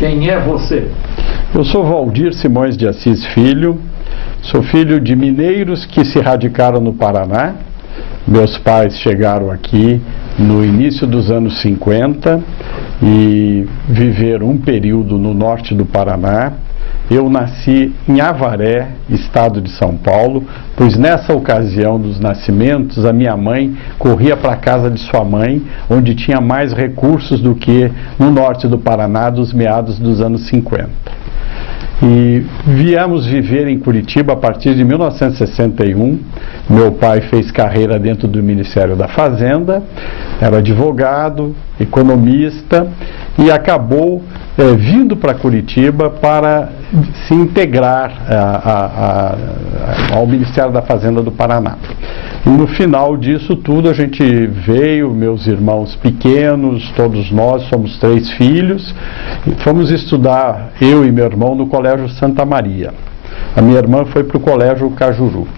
Quem é você? Eu sou Valdir Simões de Assis Filho, sou filho de mineiros que se radicaram no Paraná. Meus pais chegaram aqui no início dos anos 50 e viveram um período no norte do Paraná. Eu nasci em Avaré, estado de São Paulo, pois nessa ocasião dos nascimentos, a minha mãe corria para a casa de sua mãe, onde tinha mais recursos do que no norte do Paraná, dos meados dos anos 50. E viemos viver em Curitiba a partir de 1961. Meu pai fez carreira dentro do Ministério da Fazenda, era advogado, economista e acabou vindo para Curitiba para se integrar ao Ministério da Fazenda do Paraná. E no final disso tudo a gente veio, meus irmãos pequenos, todos nós, somos 3 filhos, e fomos estudar, eu e meu irmão, no Colégio Santa Maria. A minha irmã foi para o Colégio Cajuru.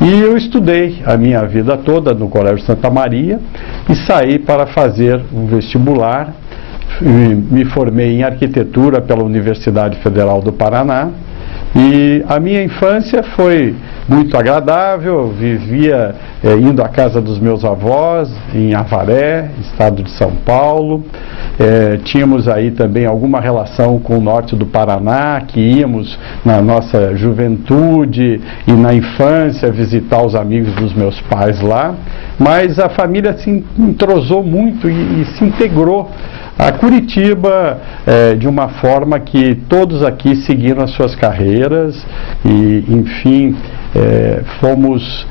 E eu estudei a minha vida toda no Colégio Santa Maria e saí para fazer um vestibular. Me formei em arquitetura pela Universidade Federal do Paraná e a minha infância foi muito agradável. Vivia indo à casa dos meus avós em Avaré, estado de São Paulo. Tínhamos aí também alguma relação com o norte do Paraná, que íamos na nossa juventude e na infância visitar os amigos dos meus pais lá, mas a família se entrosou muito e se integrou a Curitiba de uma forma que todos aqui seguiram as suas carreiras e, enfim, fomos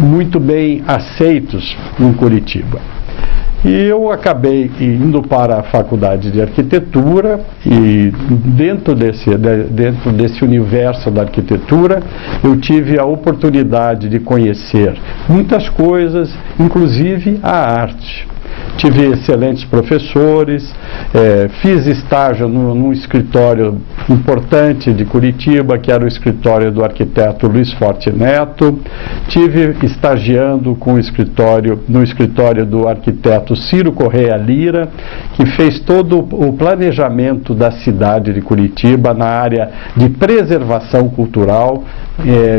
muito bem aceitos em Curitiba. E eu acabei indo para a Faculdade de Arquitetura e dentro desse universo da arquitetura eu tive a oportunidade de conhecer muitas coisas, inclusive a arte. Tive excelentes professores, fiz estágio num escritório importante de Curitiba, que era o escritório do arquiteto Luiz Forte Neto. Tive estagiando no escritório do arquiteto Ciro Correia Lira, que fez todo o planejamento da cidade de Curitiba na área de preservação cultural,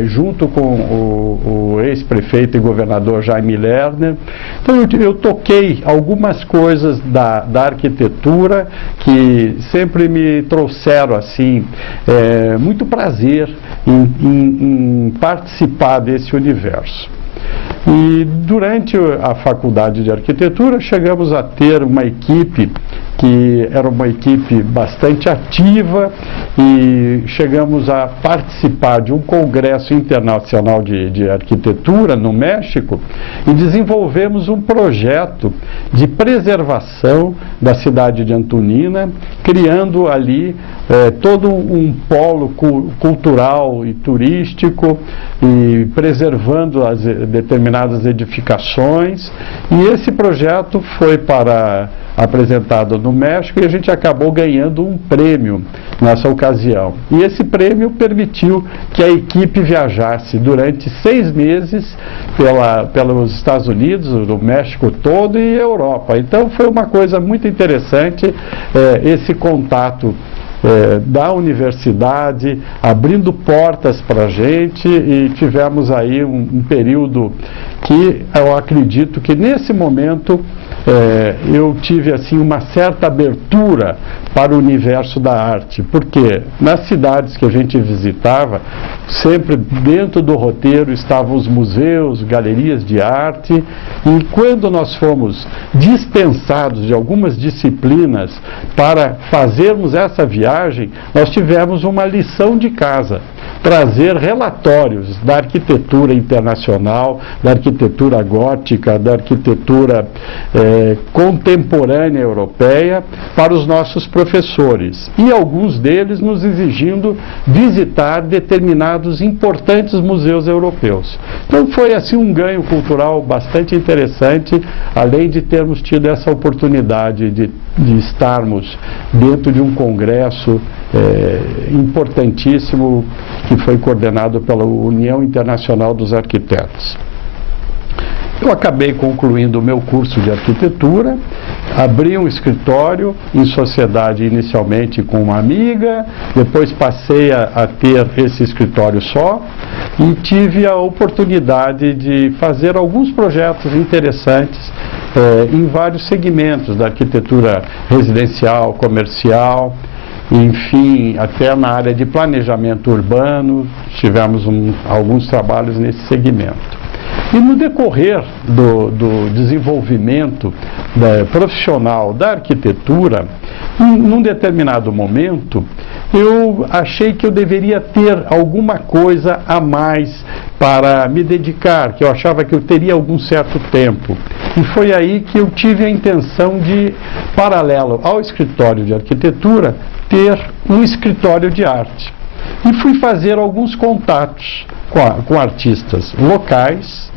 junto com o ex-prefeito e governador Jaime Lerner. Então eu toquei algumas coisas da arquitetura que sempre me trouxeram assim muito prazer em participar desse universo. E durante a Faculdade de Arquitetura chegamos a ter uma equipe que era uma equipe bastante ativa e chegamos a participar de um congresso internacional de arquitetura no México e desenvolvemos um projeto de preservação da cidade de Antonina, criando ali todo um polo cultural e turístico e preservando as determinadas edificações. E esse projeto foi apresentado no México e a gente acabou ganhando um prêmio nessa ocasião. E esse prêmio permitiu que a equipe viajasse durante 6 meses pelos Estados Unidos, o México todo e Europa. Então foi uma coisa muito interessante esse contato da universidade, abrindo portas para a gente, e tivemos aí um período que eu acredito que nesse momento eu tive assim uma certa abertura para o universo da arte, porque nas cidades que a gente visitava, sempre dentro do roteiro estavam os museus, galerias de arte, e quando nós fomos dispensados de algumas disciplinas para fazermos essa viagem, nós tivemos uma lição de casa: trazer relatórios da arquitetura internacional, da arquitetura gótica, da arquitetura contemporânea europeia para os nossos professores, e alguns deles nos exigindo visitar determinados importantes museus europeus. Então foi assim um ganho cultural bastante interessante, além de termos tido essa oportunidade de estarmos dentro de um congresso importantíssimo que foi coordenado pela União Internacional dos Arquitetos. Eu acabei concluindo o meu curso de arquitetura, abri um escritório em sociedade inicialmente com uma amiga, depois passei a ter esse escritório só e tive a oportunidade de fazer alguns projetos interessantes em vários segmentos da arquitetura residencial, comercial, enfim, até na área de planejamento urbano, tivemos alguns trabalhos nesse segmento. E no decorrer do desenvolvimento profissional da arquitetura, num determinado momento, eu achei que eu deveria ter alguma coisa a mais para me dedicar, que eu achava que eu teria algum certo tempo. E foi aí que eu tive a intenção de, paralelo ao escritório de arquitetura, ter um escritório de arte. E fui fazer alguns contatos com artistas locais,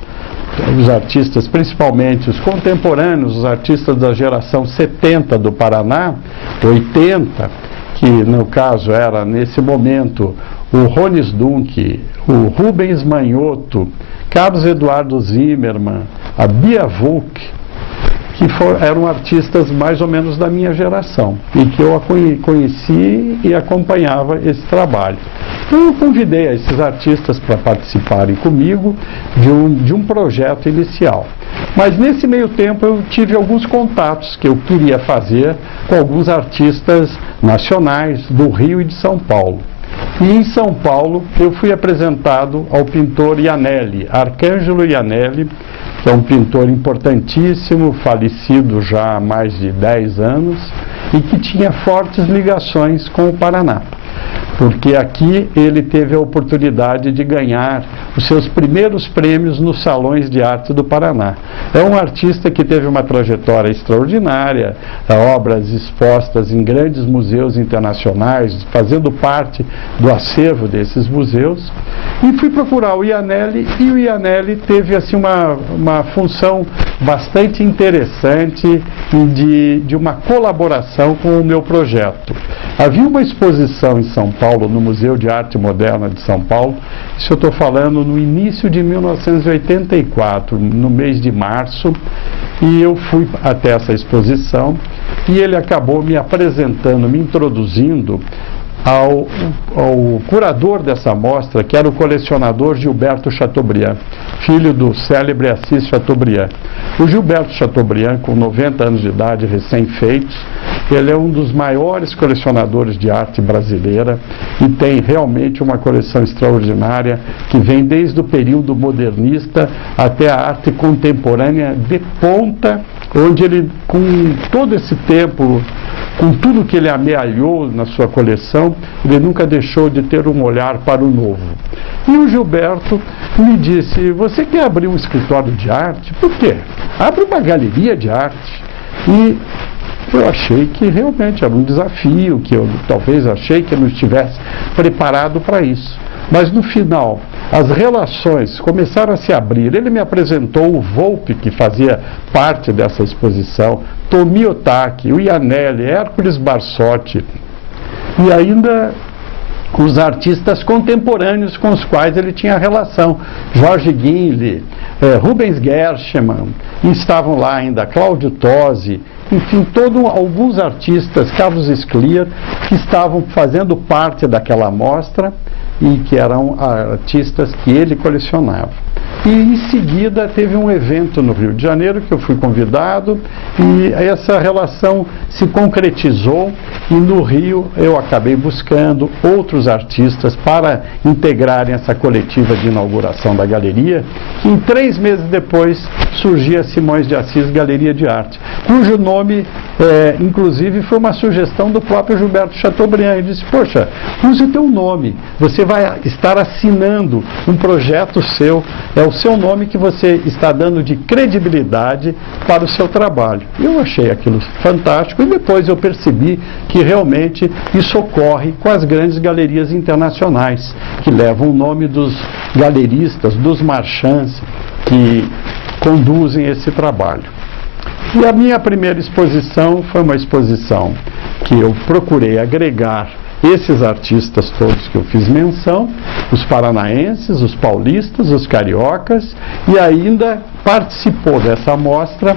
os artistas, principalmente os contemporâneos, os artistas da geração 70 do Paraná, 80, que no caso era, nesse momento, o Rones Dunk, o Rubens Manhoto, Carlos Eduardo Zimmermann, a Bia Volk, que eram artistas mais ou menos da minha geração, e que eu conheci e acompanhava esse trabalho. Então eu convidei esses artistas para participarem comigo de um projeto inicial. Mas nesse meio tempo eu tive alguns contatos que eu queria fazer com alguns artistas nacionais do Rio e de São Paulo. E em São Paulo eu fui apresentado ao pintor Iannelli, Arcângelo Iannelli, que é um pintor importantíssimo, falecido já há mais de 10 anos, e que tinha fortes ligações com o Paraná. Porque aqui ele teve a oportunidade de ganhar os seus primeiros prêmios nos salões de arte do Paraná. É um artista que teve uma trajetória extraordinária, obras expostas em grandes museus internacionais, fazendo parte do acervo desses museus. E fui procurar o Iannelli, e o Iannelli teve assim, uma função bastante interessante de uma colaboração com o meu projeto. Havia uma exposição em São Paulo, no Museu de Arte Moderna de São Paulo, isso eu estou falando no início de 1984, no mês de março, e eu fui até essa exposição e ele acabou me apresentando, me introduzindo ao curador dessa mostra, que era o colecionador Gilberto Chateaubriand, filho do célebre Assis Chateaubriand. O Gilberto Chateaubriand, com 90 anos de idade, recém-feitos, ele é um dos maiores colecionadores de arte brasileira e tem realmente uma coleção extraordinária que vem desde o período modernista até a arte contemporânea de ponta, onde ele, com todo esse tempo, com tudo que ele amealhou na sua coleção, ele nunca deixou de ter um olhar para o novo. E o Gilberto me disse: você quer abrir um escritório de arte? Por quê? Abre uma galeria de arte. E eu achei que realmente era um desafio, que eu talvez achei que eu não estivesse preparado para isso. Mas no final, as relações começaram a se abrir. Ele me apresentou o Volpe, que fazia parte dessa exposição, Tomi Otaki, o Iannelli, Hércules Barsotti, e ainda os artistas contemporâneos com os quais ele tinha relação, Jorge Guinle, Rubens Gershman, e estavam lá ainda Cláudio Tosi, enfim, alguns artistas, Carlos Scliar, que estavam fazendo parte daquela amostra e que eram artistas que ele colecionava. E em seguida teve um evento no Rio de Janeiro que eu fui convidado e essa relação se concretizou, e no Rio eu acabei buscando outros artistas para integrarem essa coletiva de inauguração da galeria, que em 3 meses depois surgia Simões de Assis Galeria de Arte, cujo nome inclusive foi uma sugestão do próprio Gilberto Chateaubriand. Ele disse: poxa, use o teu nome, você vai estar assinando um projeto seu, é o seu nome que você está dando de credibilidade para o seu trabalho. Eu achei aquilo fantástico, e depois eu percebi que realmente isso ocorre com as grandes galerias internacionais, que levam o nome dos galeristas, dos marchands que conduzem esse trabalho. E a minha primeira exposição foi uma exposição que eu procurei agregar esses artistas todos que eu fiz menção, os paranaenses, os paulistas, os cariocas, e ainda participou dessa mostra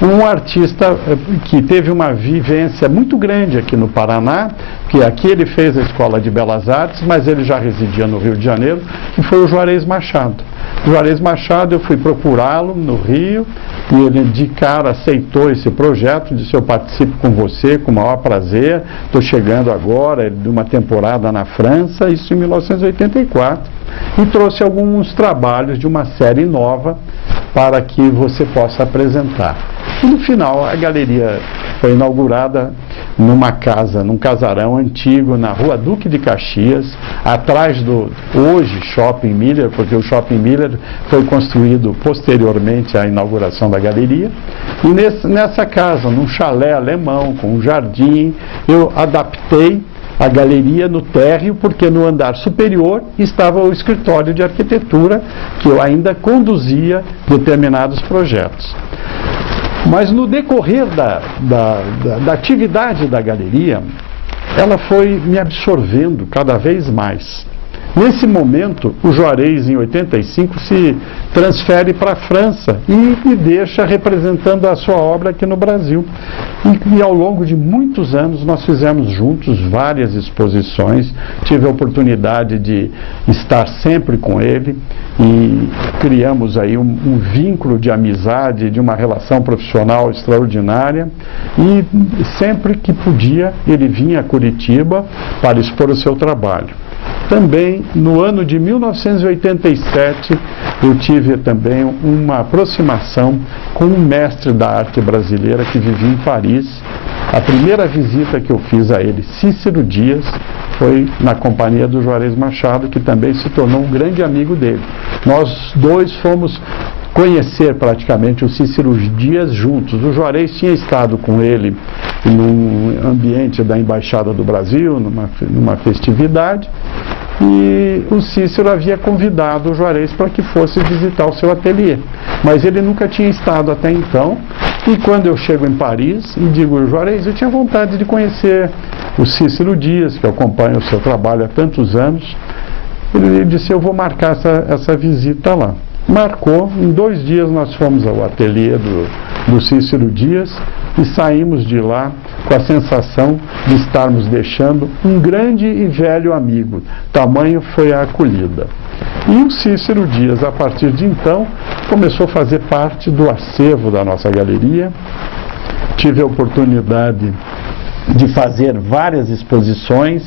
um artista que teve uma vivência muito grande aqui no Paraná, que aqui ele fez a Escola de Belas Artes, mas ele já residia no Rio de Janeiro, que foi o Juarez Machado. O Juarez Machado, eu fui procurá-lo no Rio, e ele de cara aceitou esse projeto, disse: eu participo com você com o maior prazer, estou chegando agora de uma temporada na França, isso em 1984, e trouxe alguns trabalhos de uma série nova para que você possa apresentar. E no final a galeria foi inaugurada numa casa, num casarão antigo na Rua Duque de Caxias, atrás do hoje Shopping Miller, porque o Shopping Miller foi construído posteriormente à inauguração da galeria. E nessa casa, num chalé alemão com um jardim, eu adaptei a galeria no térreo, porque no andar superior estava o escritório de arquitetura, que eu ainda conduzia determinados projetos. Mas no decorrer da atividade da galeria, ela foi me absorvendo cada vez mais. Nesse momento, o Juarez, em 85, se transfere para a França e me deixa representando a sua obra aqui no Brasil. E ao longo de muitos anos, nós fizemos juntos várias exposições. Tive a oportunidade de estar sempre com ele e criamos aí um vínculo de amizade, de uma relação profissional extraordinária. E sempre que podia, ele vinha a Curitiba para expor o seu trabalho. Também, no ano de 1987, eu tive também uma aproximação com um mestre da arte brasileira que vivia em Paris. A primeira visita que eu fiz a ele, Cícero Dias, foi na companhia do Juarez Machado, que também se tornou um grande amigo dele. Nós dois fomos conhecer praticamente o Cícero Dias juntos. O Juarez tinha estado com ele no ambiente da Embaixada do Brasil, numa festividade, e o Cícero havia convidado o Juarez para que fosse visitar o seu ateliê. Mas ele nunca tinha estado até então, e quando eu chego em Paris e digo: Juarez, eu tinha vontade de conhecer o Cícero Dias, que acompanha o seu trabalho há tantos anos. Ele disse: eu vou marcar essa visita lá. Marcou, em 2 dias nós fomos ao ateliê do Cícero Dias e saímos de lá com a sensação de estarmos deixando um grande e velho amigo. Tamanho foi a acolhida. E o Cícero Dias, a partir de então, começou a fazer parte do acervo da nossa galeria. Tive a oportunidade de fazer várias exposições,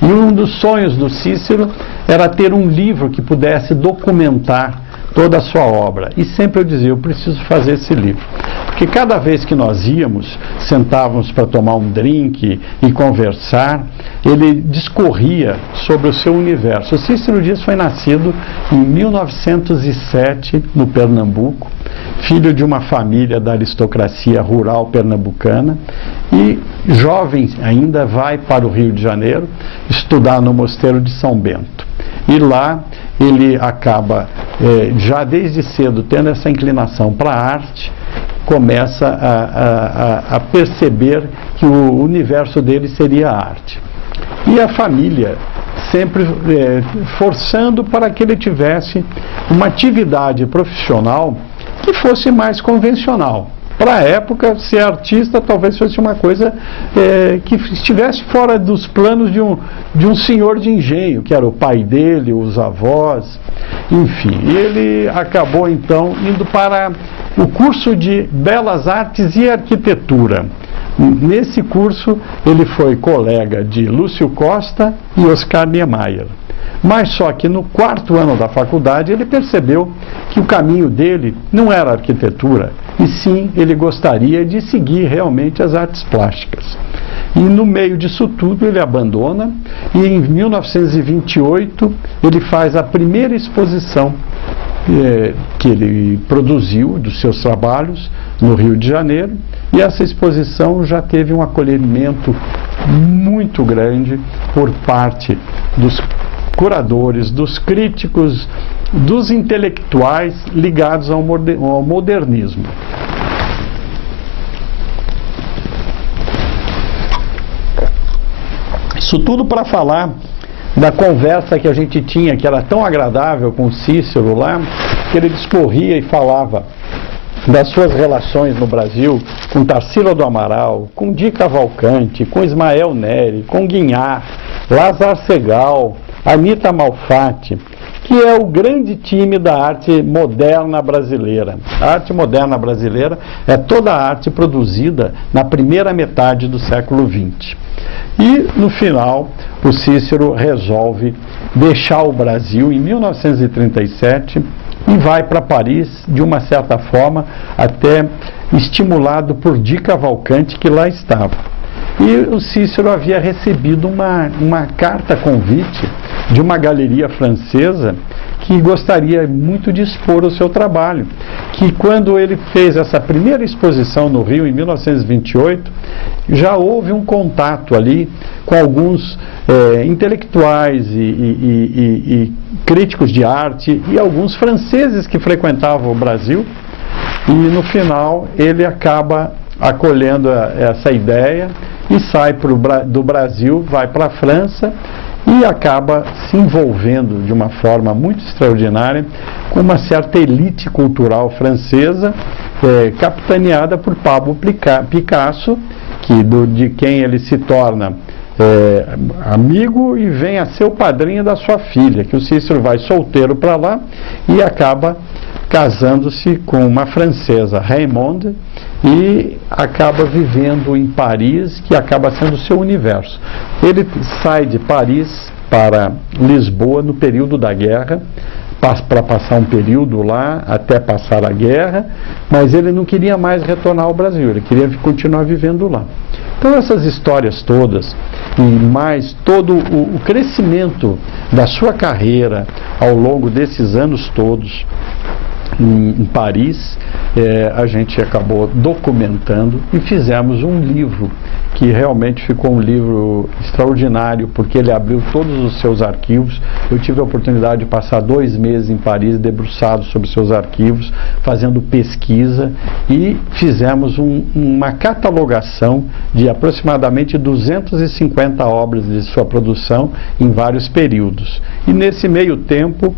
e um dos sonhos do Cícero era ter um livro que pudesse documentar toda a sua obra. E sempre eu dizia: eu preciso fazer esse livro. Porque cada vez que nós íamos, sentávamos para tomar um drink e conversar, ele discorria sobre o seu universo. O Cícero Dias foi nascido em 1907, no Pernambuco, filho de uma família da aristocracia rural pernambucana, e jovem ainda vai para o Rio de Janeiro estudar no Mosteiro de São Bento. E lá ele acaba, já desde cedo, tendo essa inclinação para a arte, começa a perceber que o universo dele seria a arte. E a família sempre forçando para que ele tivesse uma atividade profissional que fosse mais convencional. Para a época, ser artista talvez fosse uma coisa que estivesse fora dos planos de um senhor de engenho, que era o pai dele, os avós, enfim. E ele acabou, então, indo para o curso de Belas Artes e Arquitetura. Nesse curso, ele foi colega de Lúcio Costa e Oscar Niemeyer. Mas só que no 4º ano da faculdade ele percebeu que o caminho dele não era a arquitetura, e sim ele gostaria de seguir realmente as artes plásticas. E no meio disso tudo ele abandona, e em 1928 ele faz a primeira exposição que ele produziu dos seus trabalhos no Rio de Janeiro, e essa exposição já teve um acolhimento muito grande por parte dos curadores, dos críticos, dos intelectuais ligados ao modernismo. Isso tudo para falar da conversa que a gente tinha, que era tão agradável com o Cícero lá, que ele discorria e falava das suas relações no Brasil com Tarsila do Amaral, com Di Cavalcanti, com Ismael Neri, com Guinhar, Lázaro Segal, Anita Malfatti, que é o grande time da arte moderna brasileira. A arte moderna brasileira é toda a arte produzida na primeira metade do século XX. E, no final, o Cícero resolve deixar o Brasil em 1937 e vai para Paris, de uma certa forma, até estimulado por Di Cavalcanti, que lá estava. E o Cícero havia recebido uma carta convite de uma galeria francesa que gostaria muito de expor o seu trabalho, que quando ele fez essa primeira exposição no Rio, em 1928, já houve um contato ali com alguns intelectuais e críticos de arte e alguns franceses que frequentavam o Brasil, e no final ele acaba acolhendo essa ideia e sai do Brasil, vai para a França e acaba se envolvendo de uma forma muito extraordinária com uma certa elite cultural francesa, capitaneada por Pablo Picasso, de quem ele se torna amigo e vem a ser o padrinho da sua filha, que o Cícero vai solteiro para lá e acaba casando-se com uma francesa, Raymonde, e acaba vivendo em Paris, que acaba sendo o seu universo. Ele sai de Paris para Lisboa no período da guerra, para passar um período lá, até passar a guerra, mas ele não queria mais retornar ao Brasil, ele queria continuar vivendo lá. Então essas histórias todas, e mais todo o crescimento da sua carreira ao longo desses anos todos em Paris, a gente acabou documentando e fizemos um livro que realmente ficou um livro extraordinário, porque ele abriu todos os seus arquivos. Eu tive a oportunidade de passar 2 meses em Paris, debruçado sobre seus arquivos, fazendo pesquisa, e fizemos uma catalogação de aproximadamente 250 obras de sua produção em vários períodos. E nesse meio tempo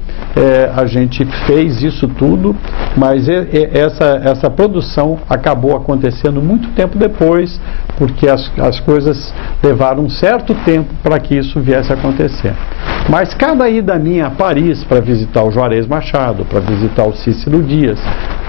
a gente fez isso tudo, mas essa produção acabou acontecendo muito tempo depois, porque as coisas levaram um certo tempo para que isso viesse a acontecer. Mas cada ida minha a Paris para visitar o Juarez Machado, para visitar o Cícero Dias,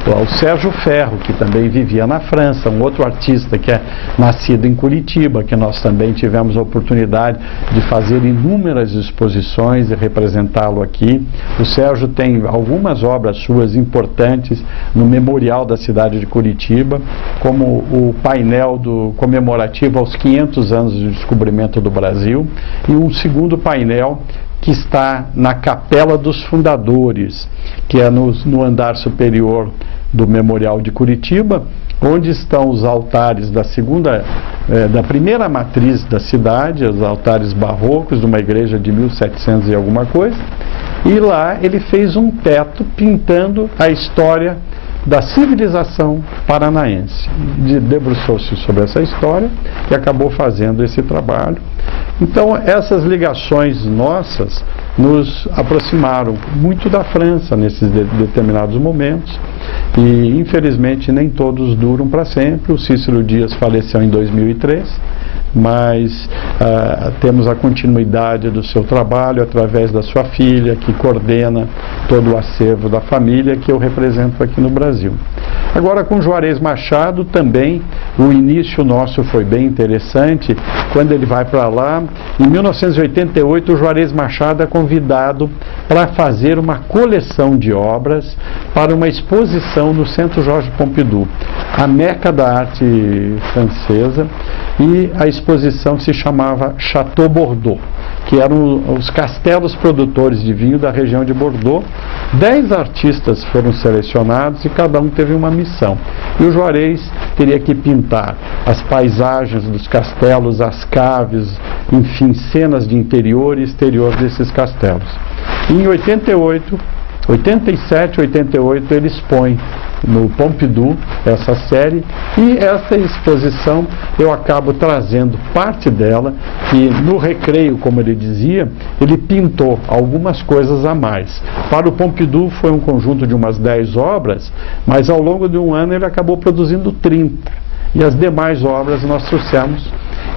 o Sérgio Ferro, que também vivia na França, um outro artista que é nascido em Curitiba, que nós também tivemos a oportunidade de fazer inúmeras exposições e representá-lo aqui. O Sérgio tem algumas obras suas importantes no memorial da cidade de Curitiba, como o painel comemorativo aos 500 anos do descobrimento do Brasil, e um segundo painel que está na Capela dos Fundadores, que é no andar superior do Memorial de Curitiba, onde estão os altares da primeira matriz da cidade, os altares barrocos de uma igreja de 1700 e alguma coisa, e lá ele fez um teto pintando a história da civilização paranaense. Debruçou-se sobre essa história e acabou fazendo esse trabalho. Então, essas ligações nossas nos aproximaram muito da França nesses determinados momentos, e infelizmente nem todos duram para sempre. O Cícero Dias faleceu em 2003, mas temos a continuidade do seu trabalho através da sua filha, que coordena todo o acervo da família que eu represento aqui no Brasil. Agora, com Juarez Machado também, o início nosso foi bem interessante. Quando ele vai para lá, em 1988, o Juarez Machado é convidado para fazer uma coleção de obras para uma exposição no Centro Georges Pompidou, a meca da arte francesa, e a exposição se chamava Chateau Bordeaux, que eram os castelos produtores de vinho da região de Bordeaux. 10 artistas foram selecionados e cada um teve uma missão. E o Juarez teria que pintar as paisagens dos castelos, as caves, enfim, cenas de interior e exterior desses castelos. Em 87, 88, ele expõe no Pompidou, essa série, e essa exposição eu acabo trazendo parte dela, que no recreio, como ele dizia, ele pintou algumas coisas a mais. Para o Pompidou foi um conjunto de umas 10 obras, mas ao longo de um ano ele acabou produzindo 30, e as demais obras nós trouxemos.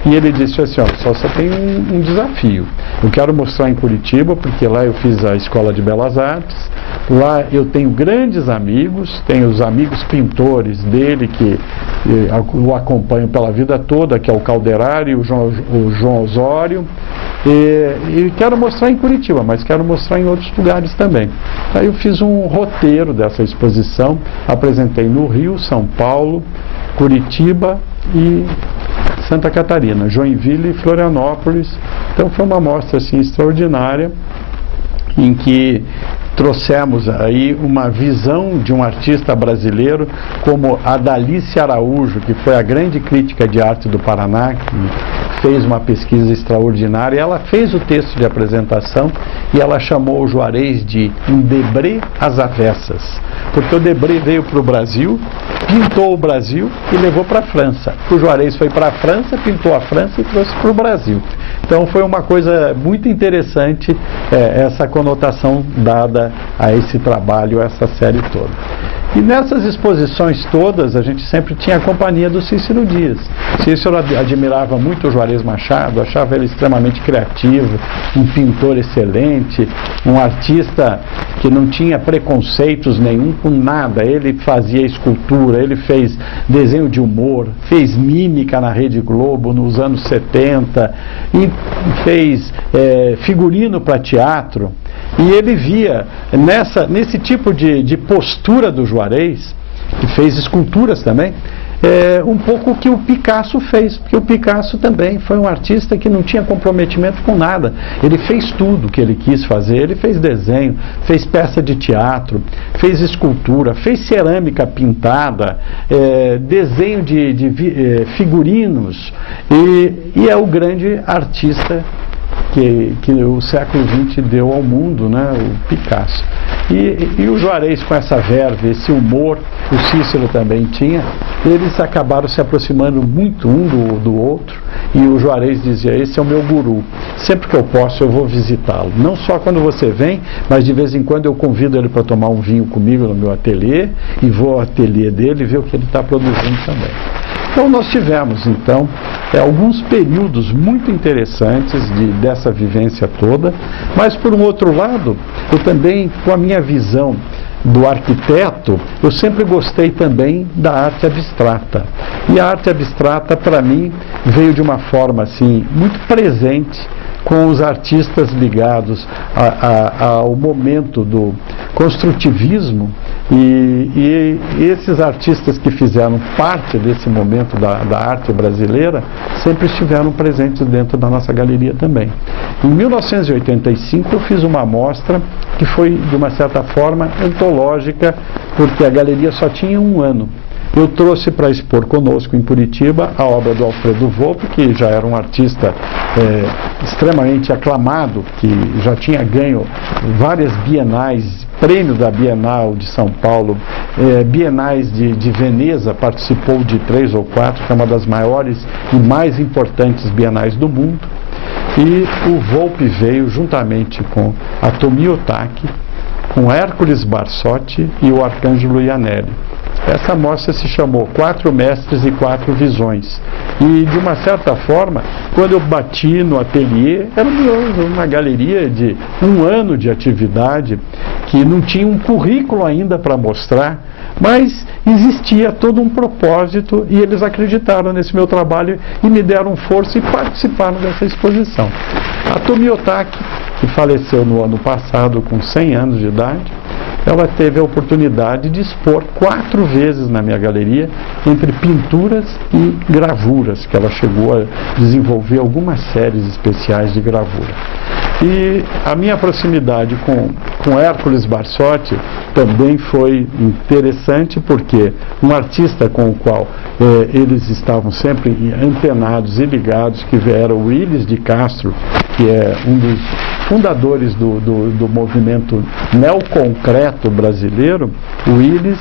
E ele disse assim, olha, só você tem um desafio. Eu quero mostrar em Curitiba, porque lá eu fiz a Escola de Belas Artes, lá eu tenho grandes amigos, tenho os amigos pintores dele que o acompanham pela vida toda, que é o Calderari, o João Osório, e quero mostrar em Curitiba, mas quero mostrar em outros lugares também. Aí eu fiz um roteiro dessa exposição, apresentei no Rio, São Paulo, Curitiba e Santa Catarina, Joinville e Florianópolis. Então foi uma mostra assim extraordinária, em que trouxemos aí uma visão de um artista brasileiro como a Dalice Araújo, que foi a grande crítica de arte do Paraná, que fez uma pesquisa extraordinária. Ela fez o texto de apresentação e ela chamou o Juarez de um Debré às avessas, porque o Debré veio para o Brasil, pintou o Brasil e levou para a França. O Juarez foi para a França, pintou a França e trouxe para o Brasil. Então foi uma coisa muito interessante essa conotação dada a esse trabalho, a essa série toda. E nessas exposições todas, a gente sempre tinha a companhia do Cícero Dias. Cícero admirava muito o Juarez Machado, achava ele extremamente criativo, um pintor excelente, um artista que não tinha preconceitos nenhum com nada. Ele fazia escultura, ele fez desenho de humor, fez mímica na Rede Globo nos anos 70, e fez figurino para teatro. E ele via nesse tipo de postura do Juarez, que fez esculturas também, um pouco o que o Picasso fez, porque o Picasso também foi um artista que não tinha comprometimento com nada. Ele fez tudo o que ele quis fazer, ele fez desenho, fez peça de teatro, fez escultura, fez cerâmica pintada, desenho de figurinos, e é o grande artista que o século XX deu ao mundo, né, o Picasso. E o Juarez, com essa verve, esse humor, o Cícero também tinha, eles acabaram se aproximando muito um do outro, e o Juarez dizia, esse é o meu guru, sempre que eu posso eu vou visitá-lo, não só quando você vem, mas de vez em quando eu convido ele para tomar um vinho comigo no meu ateliê, e vou ao ateliê dele e ver o que ele está produzindo também. Então nós tivemos, então, alguns períodos muito interessantes dessa vivência toda, mas por um outro lado, eu também, com a minha visão do arquiteto, eu sempre gostei também da arte abstrata. E a arte abstrata, para mim, veio de uma forma assim, muito presente com os artistas ligados ao momento do construtivismo, e esses artistas que fizeram parte desse momento da arte brasileira sempre estiveram presentes dentro da nossa galeria também. Em 1985 eu fiz uma amostra que foi, de uma certa forma, antológica, porque a galeria só tinha um ano. Eu trouxe para expor conosco em Curitiba a obra do Alfredo Volpi, que já era um artista extremamente aclamado, que já tinha ganho várias bienais, prêmio da Bienal de São Paulo, bienais de Veneza, participou de 3 ou 4, que é uma das maiores e mais importantes bienais do mundo. E o Volpi veio juntamente com a Tomi Otaki, com Hércules Barsotti e o Arcângelo Iannelli. Essa mostra se chamou 4 Mestres e 4 Visões. E, de uma certa forma, quando eu bati no ateliê, era uma galeria de um ano de atividade, que não tinha um currículo ainda para mostrar, mas existia todo um propósito e eles acreditaram nesse meu trabalho e me deram força e participaram dessa exposição. A Tomi Otaki, que faleceu no ano passado com 100 anos de idade, ela teve a oportunidade de expor 4 vezes na minha galeria, entre pinturas e gravuras, que ela chegou a desenvolver algumas séries especiais de gravura. E a minha proximidade com Hércules Barsotti também foi interessante, porque um artista com o qual eles estavam sempre antenados e ligados, que era o Willis de Castro, que é um dos fundadores do movimento neoconcreto brasileiro. O Willis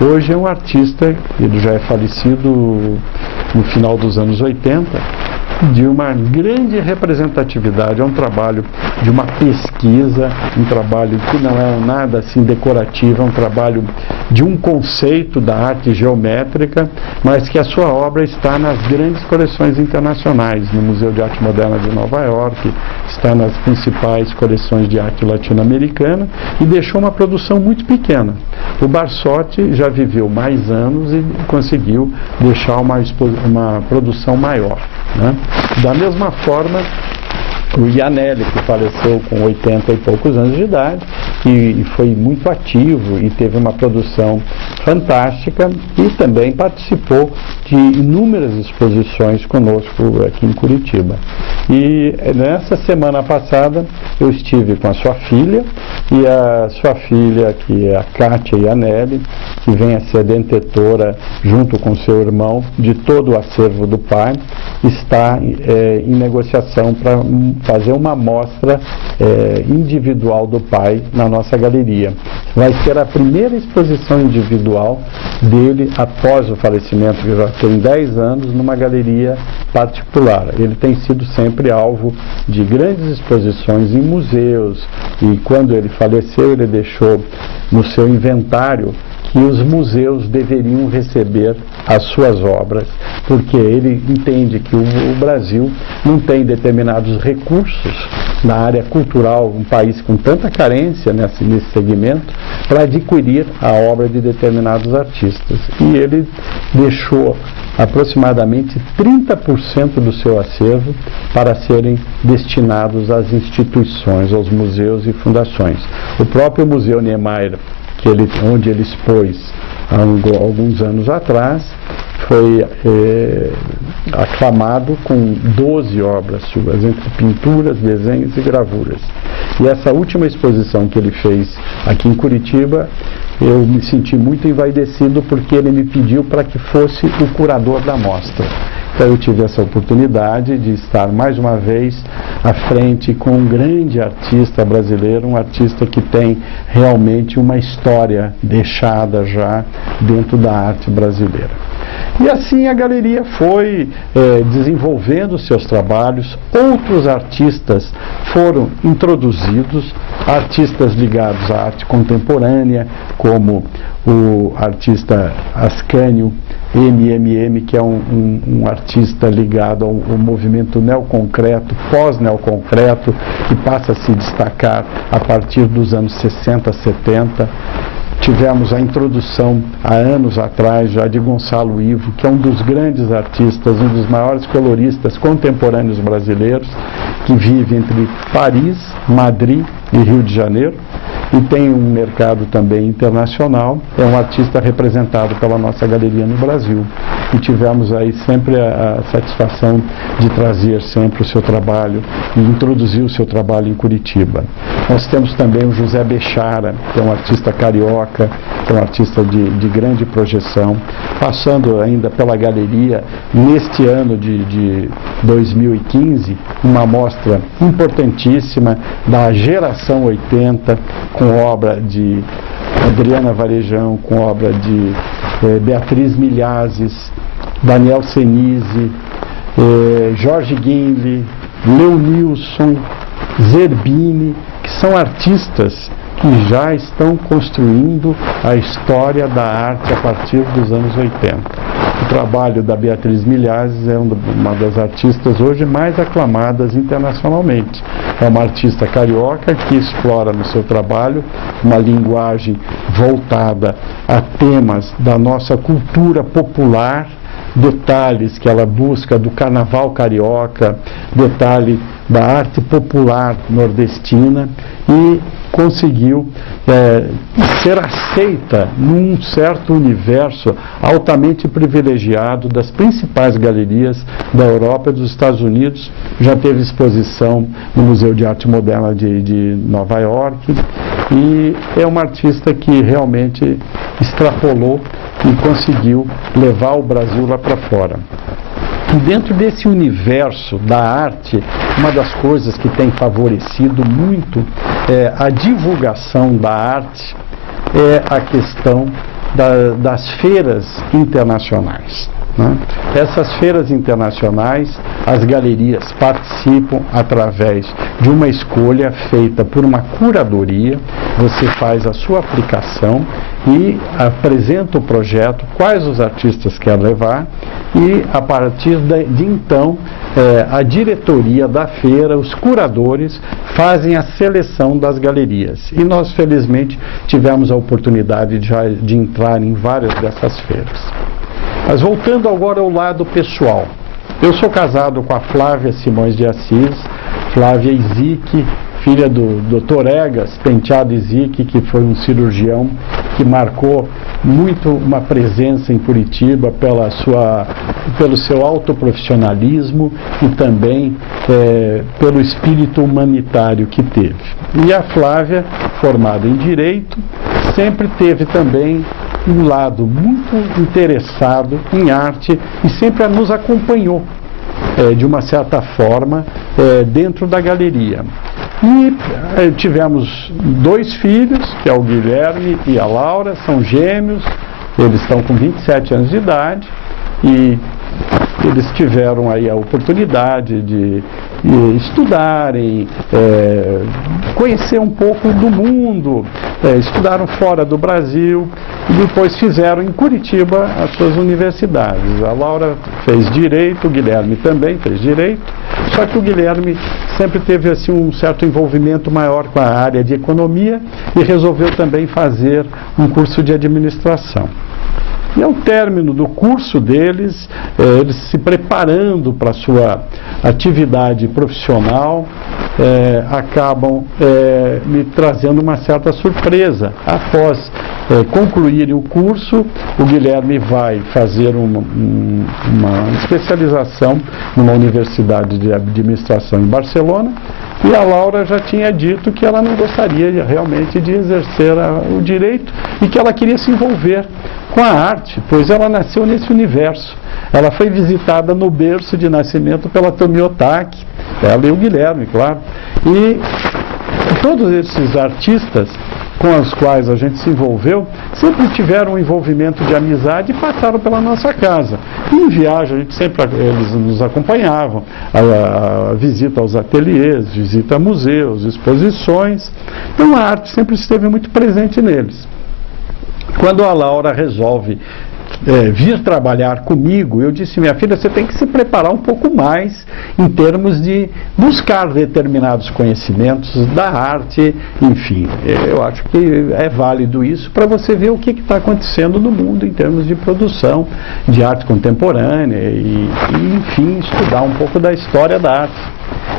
hoje é um artista, ele já é falecido no final dos anos 80, de uma grande representatividade. É um trabalho de uma pesquisa, um trabalho que não é nada assim decorativo, é um trabalho de um conceito da arte geométrica, mas que a sua obra está nas grandes coleções internacionais, no Museu de Arte Moderna de Nova York, está nas principais coleções de arte latino-americana e deixou uma produção muito pequena. O Barsotti já viveu mais anos e conseguiu deixar uma produção maior, né? Da mesma forma, o Iannelli, que faleceu com 80 e poucos anos de idade, e foi muito ativo e teve uma produção fantástica e também participou de inúmeras exposições conosco aqui em Curitiba. E nessa semana passada eu estive com a sua filha, e a sua filha, que é a Kátia Iannelli, que vem a ser detentora, junto com seu irmão, de todo o acervo do pai, está em negociação para fazer uma amostra individual do pai na nossa galeria. Vai ser a primeira exposição individual dele após o falecimento, que já tem 10 anos, numa galeria particular. Ele tem sido sempre alvo de grandes exposições em museus, e quando ele faleceu, ele deixou no seu inventário que os museus deveriam receber as suas obras, porque ele entende que o Brasil não tem determinados recursos na área cultural, um país com tanta carência nesse segmento, para adquirir a obra de determinados artistas. E ele deixou aproximadamente 30% do seu acervo para serem destinados às instituições, aos museus e fundações. O próprio Museu Niemeyer, onde ele expôs há alguns anos atrás, foi aclamado com 12 obras suas, entre pinturas, desenhos e gravuras. E essa última exposição que ele fez aqui em Curitiba, eu me senti muito envaidecido, porque ele me pediu para que fosse o curador da mostra. Então eu tive essa oportunidade de estar mais uma vez à frente com um grande artista brasileiro, um artista que tem realmente uma história deixada já dentro da arte brasileira. E assim a galeria foi desenvolvendo seus trabalhos, outros artistas foram introduzidos, artistas ligados à arte contemporânea, como o artista Ascânio MMM, que é um artista ligado ao movimento neoconcreto, pós-neoconcreto, que passa a se destacar a partir dos anos 60, 70. Tivemos a introdução, há anos atrás, já de Gonçalo Ivo, que é um dos grandes artistas, um dos maiores coloristas contemporâneos brasileiros, que vive entre Paris, Madrid e Rio de Janeiro, e tem um mercado também internacional. É um artista representado pela nossa galeria no Brasil, e tivemos aí sempre a satisfação de trazer sempre o seu trabalho e introduzir o seu trabalho em Curitiba. Nós temos também o José Bechara, que é um artista carioca, que é um artista de grande projeção, passando ainda pela galeria neste ano de 2015, uma mostra importantíssima da geração 80, com obra de Adriana Varejão, com obra de Beatriz Milhazes, Daniel Senise, Jorge Guinle, Leonilson, Zerbini, que são artistas que já estão construindo a história da arte a partir dos anos 80. O trabalho da Beatriz Milhazes é uma das artistas hoje mais aclamadas internacionalmente. É uma artista carioca que explora no seu trabalho uma linguagem voltada a temas da nossa cultura popular, detalhes que ela busca do carnaval carioca, detalhe da arte popular nordestina, e conseguiu ser aceita num certo universo altamente privilegiado das principais galerias da Europa e dos Estados Unidos. Já teve exposição no Museu de Arte Moderna de Nova York, e é uma artista que realmente extrapolou e conseguiu levar o Brasil lá para fora. E dentro desse universo da arte, uma das coisas que tem favorecido muito a divulgação da arte é a questão das feiras internacionais. Né? Essas feiras internacionais, as galerias participam através de uma escolha feita por uma curadoria. Você faz a sua aplicação e apresenta o projeto, quais os artistas quer levar, e a partir de então a diretoria da feira, os curadores, fazem a seleção das galerias. E nós, felizmente, tivemos a oportunidade de entrar em várias dessas feiras. Mas voltando agora ao lado pessoal, eu sou casado com a Flávia Simões de Assis, Flávia Izique, filha do Dr. Egas Penteado Izique, que foi um cirurgião que marcou muito uma presença em Curitiba pelo seu autoprofissionalismo e também pelo espírito humanitário que teve. E a Flávia, formada em Direito, sempre teve também um lado muito interessado em arte e sempre nos acompanhou, de uma certa forma, dentro da galeria. E tivemos 2 filhos, que é o Guilherme e a Laura, são gêmeos, eles estão com 27 anos de idade e eles tiveram aí a oportunidade de estudarem, conhecer um pouco do mundo, estudaram fora do Brasil e depois fizeram em Curitiba as suas universidades. A Laura fez Direito, o Guilherme também fez Direito, só que o Guilherme sempre teve assim, um certo envolvimento maior com a área de Economia e resolveu também fazer um curso de Administração. E ao término do curso deles, eles se preparando para a sua atividade profissional, acabam me trazendo uma certa surpresa. Após concluírem o curso, o Guilherme vai fazer uma especialização numa universidade de administração em Barcelona, e a Laura já tinha dito que ela não gostaria realmente de exercer o direito e que ela queria se envolver com a arte, pois ela nasceu nesse universo. Ela foi visitada no berço de nascimento pela Tomi Otaki, ela e o Guilherme, claro. E todos esses artistas com os quais a gente se envolveu, sempre tiveram um envolvimento de amizade e passaram pela nossa casa. E em viagem, eles nos acompanhavam, a visita aos ateliês, visita a museus, exposições. Então a arte sempre esteve muito presente neles. Quando a Laura resolve vir trabalhar comigo, eu disse: minha filha, você tem que se preparar um pouco mais em termos de buscar determinados conhecimentos da arte, enfim, eu acho que é válido isso para você ver o que está acontecendo no mundo em termos de produção de arte contemporânea e, enfim, estudar um pouco da história da arte.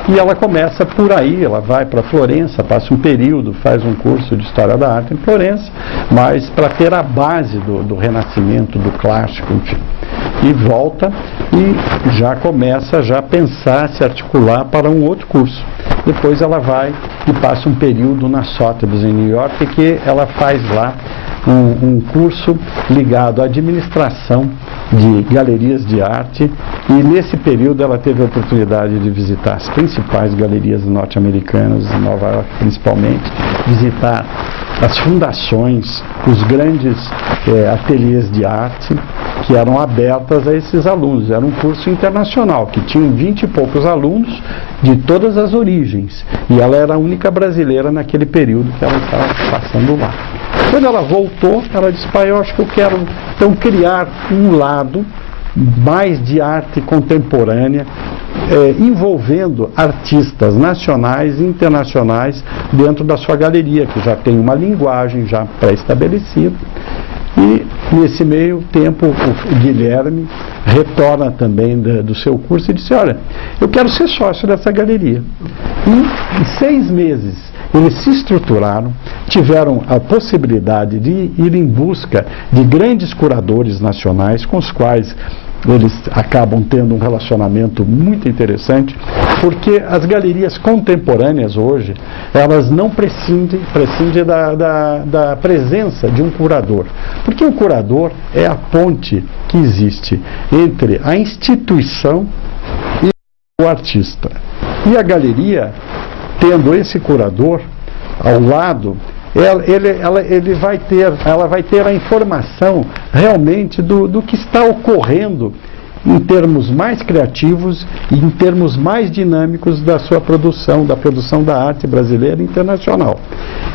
E ela começa por aí, ela vai para Florença, passa um período, faz um curso de História da Arte em Florença, mas para ter a base do Renascimento, do clássico, enfim. E volta e já começa a pensar, se articular para um outro curso. Depois ela vai e passa um período na Sotheby's em New York, que ela faz lá um curso ligado à administração de galerias de arte, e nesse período ela teve a oportunidade de visitar as principais galerias norte-americanas, em Nova York principalmente, visitar as fundações, os grandes ateliês de arte que eram abertas a esses alunos. Era um curso internacional, que tinha 20 e poucos alunos de todas as origens, e ela era a única brasileira naquele período que ela estava passando lá. Quando ela voltou, ela disse: pai, eu acho que eu quero então criar um lado mais de arte contemporânea, envolvendo artistas nacionais e internacionais dentro da sua galeria, que já tem uma linguagem já pré-estabelecida. E nesse meio tempo o Guilherme retorna também do seu curso e disse: olha, eu quero ser sócio dessa galeria. E em 6 meses eles se estruturaram, tiveram a possibilidade de ir em busca de grandes curadores nacionais com os quais eles acabam tendo um relacionamento muito interessante, porque as galerias contemporâneas hoje, elas não prescindem da presença de um curador, porque o curador é a ponte que existe entre a instituição e o artista. E a galeria, tendo esse curador ao lado, ela vai ter a informação realmente do que está ocorrendo em termos mais criativos e em termos mais dinâmicos da sua produção, da produção da arte brasileira e internacional.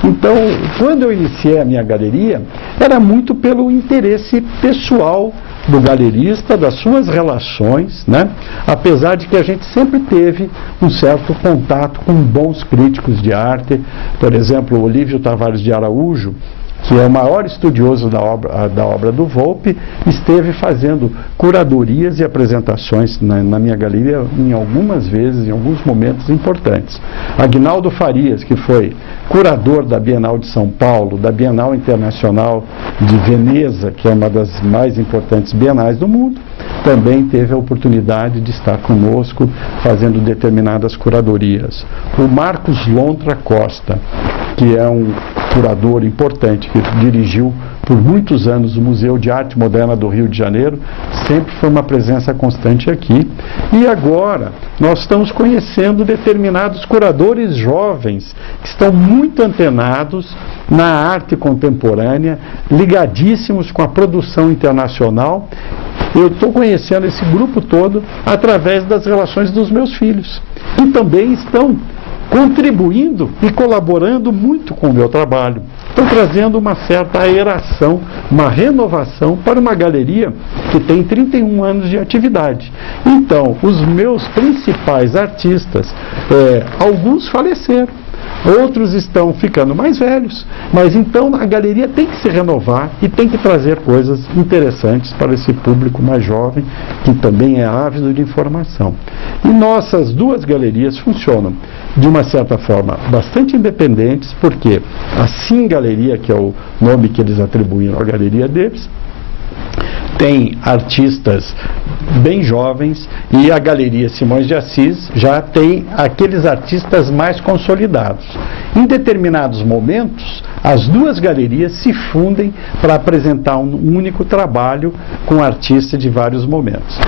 Então, quando eu iniciei a minha galeria, era muito pelo interesse pessoal do galerista, das suas relações, né? Apesar de que a gente sempre teve um certo contato com bons críticos de arte. Por exemplo, o Olívio Tavares de Araújo, que é o maior estudioso da obra do Volpi, esteve fazendo curadorias e apresentações na minha galeria em algumas vezes, em alguns momentos importantes. Aguinaldo Farias, que foi curador da Bienal de São Paulo, da Bienal Internacional de Veneza, que é uma das mais importantes bienais do mundo, também teve a oportunidade de estar conosco fazendo determinadas curadorias. O Marcos Lontra Costa, que é um curador importante, que dirigiu por muitos anos o Museu de Arte Moderna do Rio de Janeiro, sempre foi uma presença constante aqui. E agora nós estamos conhecendo determinados curadores jovens que estão muito antenados na arte contemporânea, ligadíssimos com a produção internacional. Eu estou conhecendo esse grupo todo através das relações dos meus filhos, que também estão contribuindo e colaborando muito com o meu trabalho. Estão trazendo uma certa aeração, uma renovação para uma galeria que tem 31 anos de atividade. Então, os meus principais artistas, alguns faleceram, outros estão ficando mais velhos, mas então a galeria tem que se renovar e tem que trazer coisas interessantes para esse público mais jovem, que também é ávido de informação. E nossas duas galerias funcionam de uma certa forma bastante independentes, porque a Sim Galeria, que é o nome que eles atribuíram à galeria deles, tem artistas bem jovens, e a Galeria Simões de Assis já tem aqueles artistas mais consolidados. Em determinados momentos, as duas galerias se fundem para apresentar um único trabalho com artistas de vários momentos.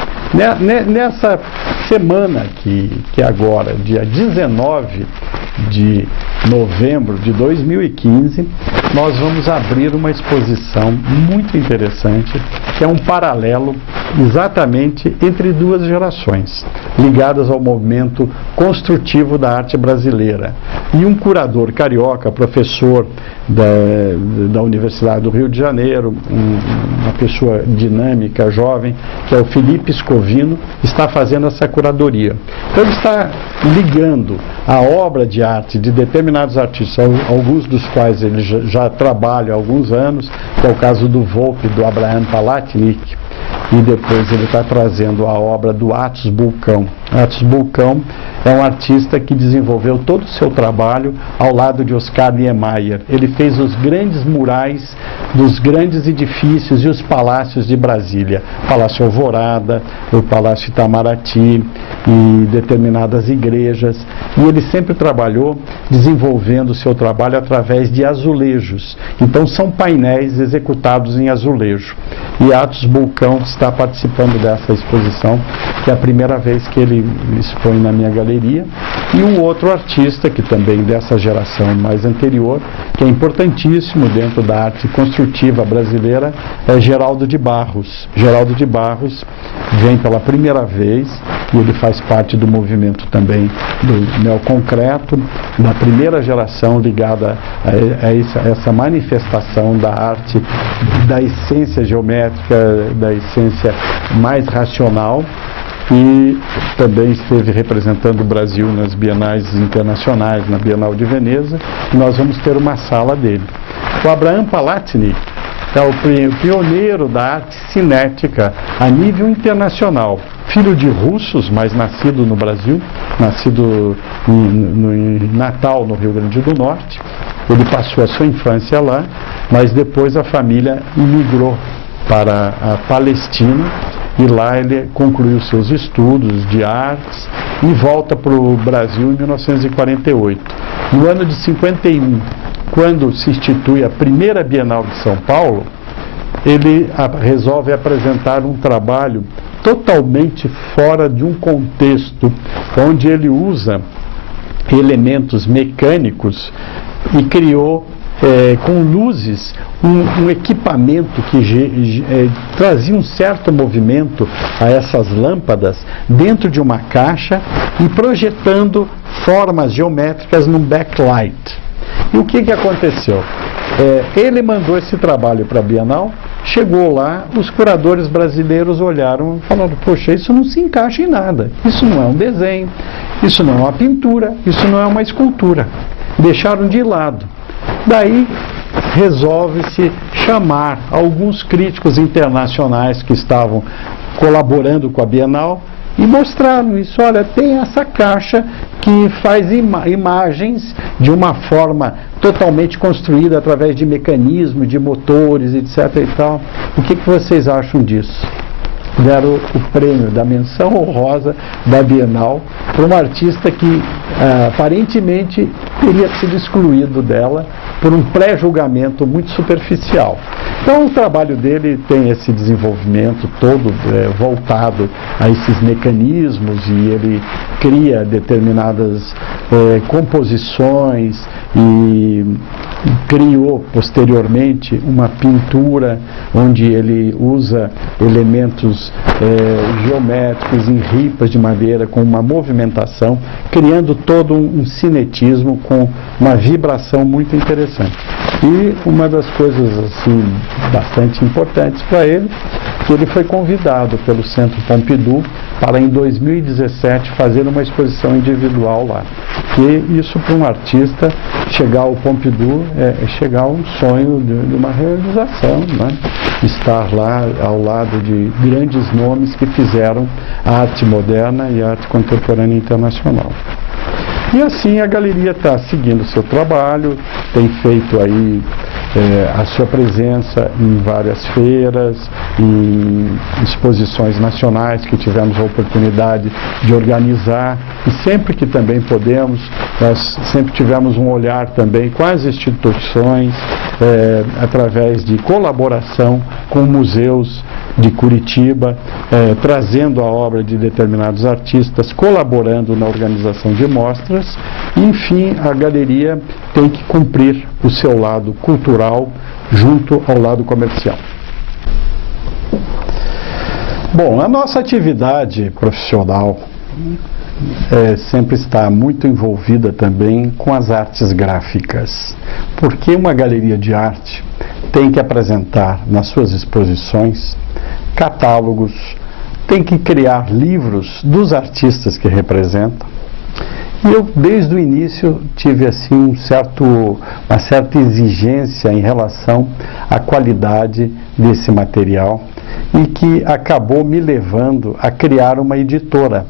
Nessa semana que é agora, dia 19 de novembro de 2015, nós vamos abrir uma exposição muito interessante, que é um paralelo exatamente entre duas gerações, ligadas ao movimento construtivo da arte brasileira. E um curador carioca, professor da Universidade do Rio de Janeiro, uma pessoa dinâmica, jovem, que é o Felipe Scovino, está fazendo essa curadoria. Então ele está ligando a obra de arte de determinados artistas, alguns dos quais ele já trabalha há alguns anos, que é o caso do Volpi, do Abraham Palatnik, e depois ele está trazendo a obra do Atos Bulcão. Atos Bulcão é um artista que desenvolveu todo o seu trabalho ao lado de Oscar Niemeyer. Ele fez os grandes murais dos grandes edifícios e os palácios de Brasília. Palácio Alvorada, o Palácio Itamaraty e determinadas igrejas. E ele sempre trabalhou desenvolvendo o seu trabalho através de azulejos. Então são painéis executados em azulejo. E Atos Bulcão está participando dessa exposição, que é a primeira vez que ele expõe na minha galeria. E um outro artista, que também dessa geração mais anterior, que é importantíssimo dentro da arte construtiva brasileira, é Geraldo de Barros. Geraldo de Barros vem pela primeira vez, e ele faz parte do movimento também do neoconcreto, da primeira geração ligada a essa manifestação da arte, da essência geométrica, da essência mais racional, e também esteve representando o Brasil nas bienais internacionais, na Bienal de Veneza, e nós vamos ter uma sala dele. O Abraham Palatnik é o pioneiro da arte cinética a nível internacional. Filho de russos, mas nascido no Brasil, nascido em Natal, no Rio Grande do Norte. Ele passou a sua infância lá, mas depois a família imigrou para a Palestina, e lá ele concluiu seus estudos de artes e volta para o Brasil em 1948. No ano de 51, quando se institui a primeira Bienal de São Paulo, ele resolve apresentar um trabalho totalmente fora de um contexto onde ele usa elementos mecânicos e criou com luzes, um equipamento que trazia um certo movimento a essas lâmpadas dentro de uma caixa e projetando formas geométricas num backlight. E o que aconteceu? Ele mandou esse trabalho para a Bienal, chegou lá, os curadores brasileiros olharam e falaram: poxa, isso não se encaixa em nada, isso não é um desenho, isso não é uma pintura, isso não é uma escultura. Deixaram de lado. Daí resolve-se chamar alguns críticos internacionais que estavam colaborando com a Bienal e mostraram isso. Olha, tem essa caixa que faz imagens de uma forma totalmente construída através de mecanismos, de motores, etc. e tal. O que vocês acham disso? Deram o prêmio da menção honrosa da Bienal para um artista que aparentemente teria sido excluído dela por um pré-julgamento muito superficial. Então o trabalho dele tem esse desenvolvimento todo voltado a esses mecanismos, e ele cria determinadas composições e criou posteriormente uma pintura onde ele usa elementos geométricos em ripas de madeira com uma movimentação, criando todo um cinetismo com uma vibração muito interessante. E uma das coisas assim bastante importantes para ele, que ele foi convidado pelo Centro Pompidou para em 2017 fazer uma exposição individual lá. E isso, para um artista, chegar ao Pompidou é chegar a um sonho de uma realização, né? Estar lá ao lado de grandes nomes que fizeram a arte moderna e a arte contemporânea internacional. E assim a galeria está seguindo o seu trabalho, tem feito aí a sua presença em várias feiras, em exposições nacionais que tivemos a oportunidade de organizar, e sempre que também podemos, nós sempre tivemos um olhar também com as instituições, através de colaboração com museus de Curitiba, trazendo a obra de determinados artistas, colaborando na organização de mostras. Enfim, a galeria tem que cumprir o seu lado cultural junto ao lado comercial. Bom, a nossa atividade profissional sempre está muito envolvida também com as artes gráficas, porque uma galeria de arte tem que apresentar nas suas exposições catálogos, tem que criar livros dos artistas que representam. E eu, desde o início, tive assim uma certa exigência em relação à qualidade desse material, e que acabou me levando a criar uma editora.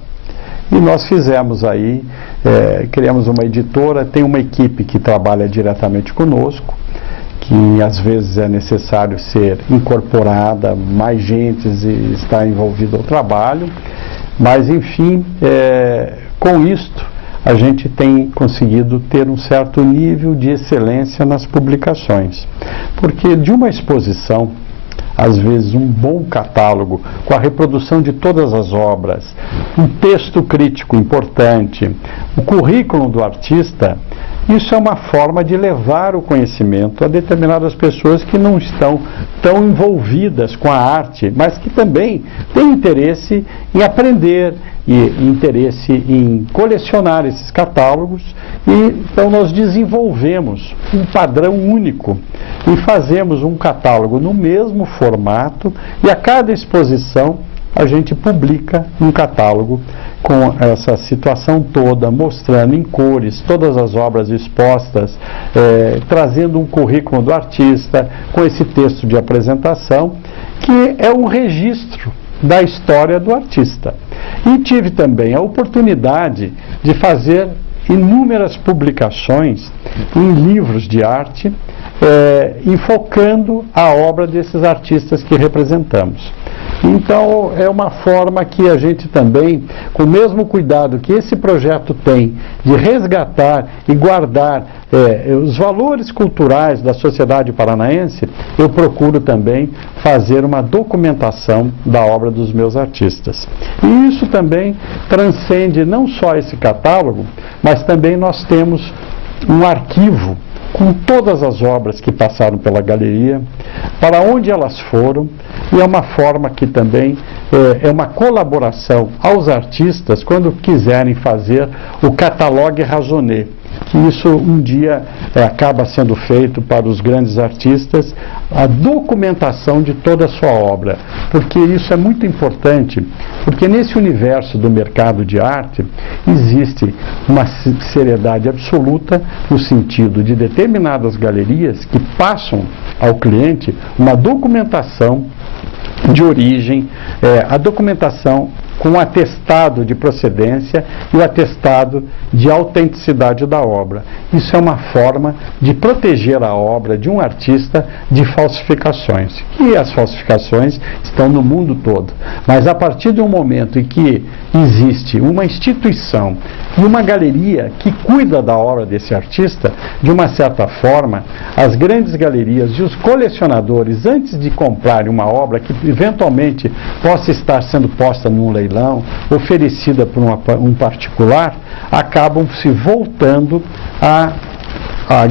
E nós fizemos aí, criamos uma editora, tem uma equipe que trabalha diretamente conosco, que às vezes é necessário ser incorporada, mais gente está envolvida no trabalho, mas enfim, com isto a gente tem conseguido ter um certo nível de excelência nas publicações, porque de uma exposição, às vezes um bom catálogo, com a reprodução de todas as obras, um texto crítico importante, o currículo do artista, isso é uma forma de levar o conhecimento a determinadas pessoas que não estão tão envolvidas com a arte, mas que também têm interesse em aprender e interesse em colecionar esses catálogos. E então nós desenvolvemos um padrão único e fazemos um catálogo no mesmo formato, e a cada exposição a gente publica um catálogo com essa situação toda, mostrando em cores todas as obras expostas, trazendo um currículo do artista, com esse texto de apresentação, que é um registro da história do artista. E tive também a oportunidade de fazer inúmeras publicações em livros de arte, enfocando a obra desses artistas que representamos. Então, é uma forma que a gente também, com o mesmo cuidado que esse projeto tem de resgatar e guardar os valores culturais da sociedade paranaense, eu procuro também fazer uma documentação da obra dos meus artistas. E isso também transcende não só esse catálogo, mas também nós temos um arquivo com todas as obras que passaram pela galeria, para onde elas foram, e é uma forma que também é uma colaboração aos artistas quando quiserem fazer o catalogue raisonné, que isso um dia acaba sendo feito para os grandes artistas, a documentação de toda a sua obra, porque isso é muito importante, porque nesse universo do mercado de arte existe uma seriedade absoluta no sentido de determinadas galerias que passam ao cliente uma documentação de origem, a documentação com o atestado de procedência e o atestado de autenticidade da obra. Isso é uma forma de proteger a obra de um artista de falsificações. E as falsificações estão no mundo todo. Mas a partir de um momento em que existe uma instituição e uma galeria que cuida da obra desse artista, de uma certa forma, as grandes galerias e os colecionadores, antes de comprarem uma obra que eventualmente possa estar sendo posta num leilão, oferecida por um particular, acabam se voltando à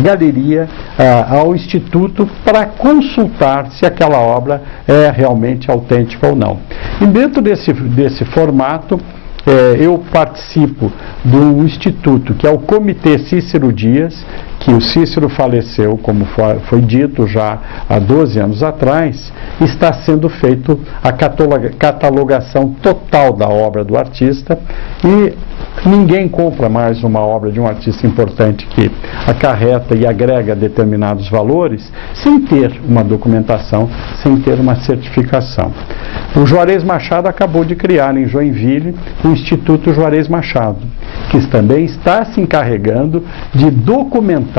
galeria, ao instituto, para consultar se aquela obra é realmente autêntica ou não. E dentro desse formato, eu participo de um instituto que é o Comitê Cícero Dias, que o Cícero faleceu, como foi dito já há 12 anos atrás. Está sendo feito a catalogação total da obra do artista, e ninguém compra mais uma obra de um artista importante que acarreta e agrega determinados valores sem ter uma documentação, sem ter uma certificação. O Juarez Machado acabou de criar em Joinville o Instituto Juarez Machado, que também está se encarregando de documentar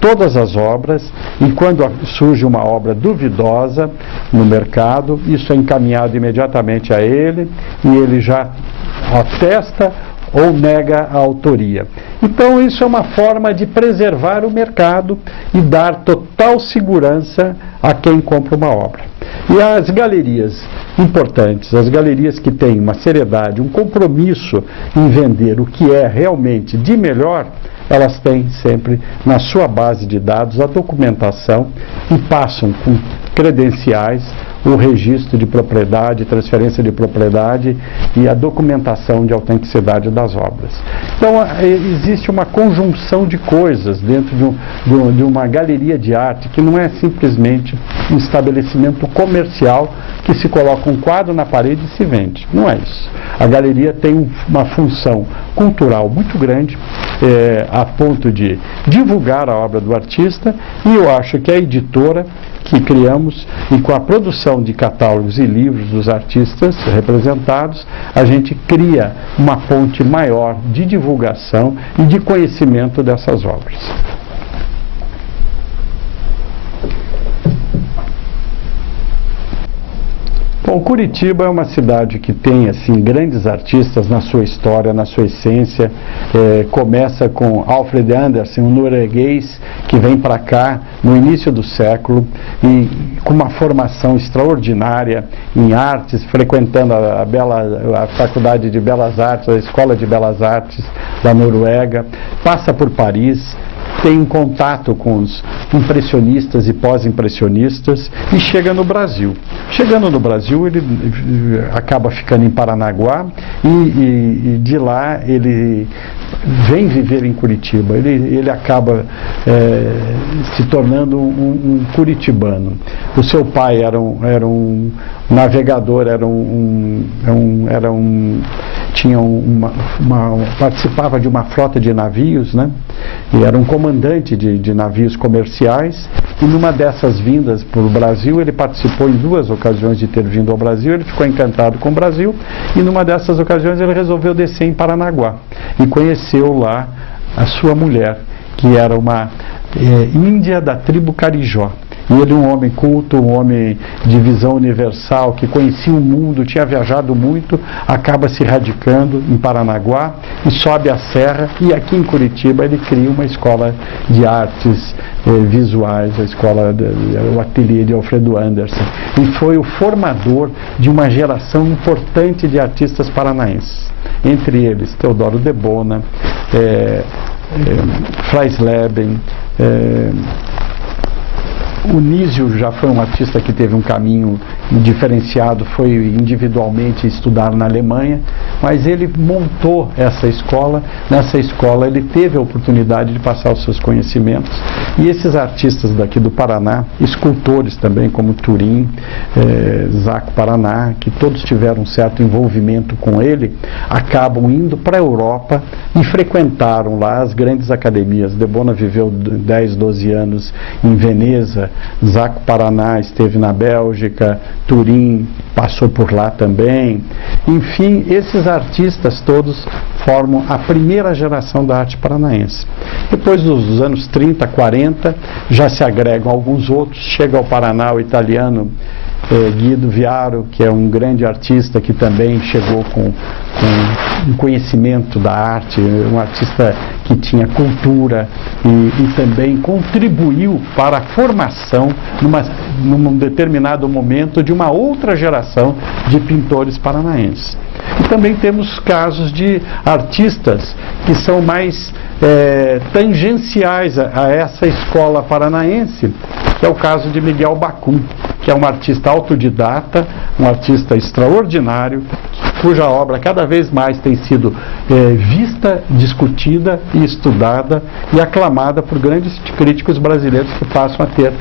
todas as obras, e quando surge uma obra duvidosa no mercado, isso é encaminhado imediatamente a ele, e ele já atesta ou nega a autoria. Então isso é uma forma de preservar o mercado e dar total segurança a quem compra uma obra. E as galerias importantes, as galerias que têm uma seriedade, um compromisso em vender o que é realmente de melhor, elas têm sempre na sua base de dados a documentação e passam com credenciais o registro de propriedade, transferência de propriedade e a documentação de autenticidade das obras. Então, existe uma conjunção de coisas dentro de uma galeria de arte, que não é simplesmente um estabelecimento comercial que se coloca um quadro na parede e se vende. Não é isso. A galeria tem uma função cultural muito grande, a ponto de divulgar a obra do artista, e eu acho que a editora que criamos, e com a produção de catálogos e livros dos artistas representados, a gente cria uma ponte maior de divulgação e de conhecimento dessas obras. Bom, Curitiba é uma cidade que tem assim grandes artistas na sua história, na sua essência. Começa com Alfred Andersen, um norueguês que vem para cá no início do século e com uma formação extraordinária em artes, frequentando a Faculdade de Belas Artes, a Escola de Belas Artes da Noruega, passa por Paris, tem contato com os impressionistas e pós-impressionistas e chega no Brasil. Chegando no Brasil, ele acaba ficando em Paranaguá e de lá ele vem viver em Curitiba. Ele acaba se tornando um curitibano. O seu pai era um navegador, participava de uma frota de navios, né? E era um comandante de navios comerciais, e numa dessas vindas para o Brasil, ele participou em 2 ocasiões de ter vindo ao Brasil, ele ficou encantado com o Brasil, e numa dessas ocasiões ele resolveu descer em Paranaguá, e conheceu lá a sua mulher, que era uma índia da tribo Carijó. E ele, um homem culto, um homem de visão universal, que conhecia o mundo, tinha viajado muito, acaba se radicando em Paranaguá e sobe a serra, e aqui em Curitiba ele cria uma escola de artes visuais, o ateliê de Alfredo Andersen, e foi o formador de uma geração importante de artistas paranaenses, entre eles Teodoro Debona, Fraisleben, O Nísio já foi um artista que teve um caminho diferenciado, foi individualmente estudar na Alemanha, mas ele montou essa escola. Nessa escola ele teve a oportunidade de passar os seus conhecimentos, e esses artistas daqui do Paraná, escultores também como Turim, Zaco Paraná, que todos tiveram um certo envolvimento com ele, acabam indo para a Europa e frequentaram lá as grandes academias. Debona viveu 10, 12 anos em Veneza, Zaco Paraná esteve na Bélgica, Turim passou por lá também. Enfim, esses artistas todos formam a primeira geração da arte paranaense. Depois dos anos 30, 40, já se agregam alguns outros. Chega ao Paraná o italiano Guido Viaro, que é um grande artista que também chegou com um conhecimento da arte, um artista que tinha cultura e também contribuiu para a formação, num determinado momento, de uma outra geração de pintores paranaenses. E também temos casos de artistas que são mais tangenciais a essa escola paranaense, que é o caso de Miguel Bacum, que é um artista autodidata, um artista extraordinário, cuja obra cada vez mais tem sido vista, discutida e estudada e aclamada por grandes críticos brasileiros, que passam a ter,